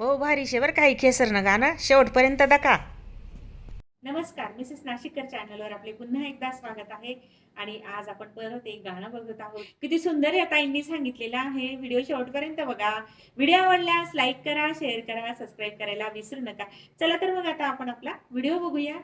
भाऊ भारी शे बरं काही केसरनं गाणं. शेवटपर्यंत दका नमस्कार मिसेस नाशिककर चॅनलवर आपले पुन्हा एकदा स्वागत आहे. आणि आज आपण परत एक गाणं बघत आहोत. किती सुंदर या ताईंनी सांगितलेलं आहे. व्हिडिओ शेवटपर्यंत बघा. व्हिडिओ आवडल्यास लाईक करा शेअर करा सबस्क्राईब करायला विसरू नका. चला तर मग आता आपण आपला व्हिडिओ बघूया.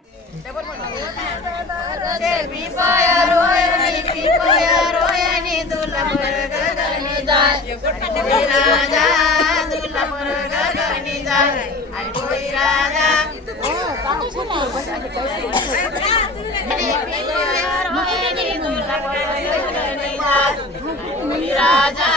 राजा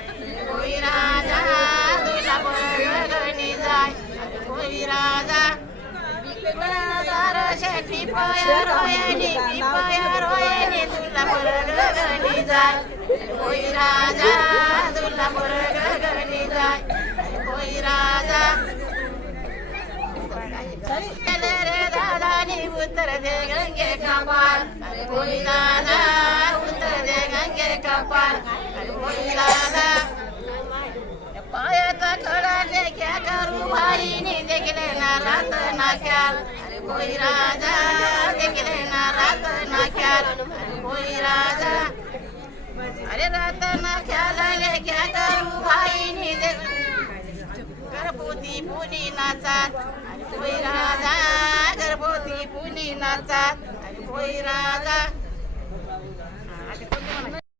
उत्तर दे गंगे कपाल कोई दादा उत्तर दे गंगे कपाल कोई दादा पायाचा खडा दे क्या करू भाईनी देखले ना रात ना ख्याल कोई राजा देखले ना रात ना ख्याल कोई राजा। अरे रात ना ख्याल ले क्या करू भाईनी देख गर्भवती पुली नाचात कोई राजा गर्भवती पुली नाचात कोई राजा।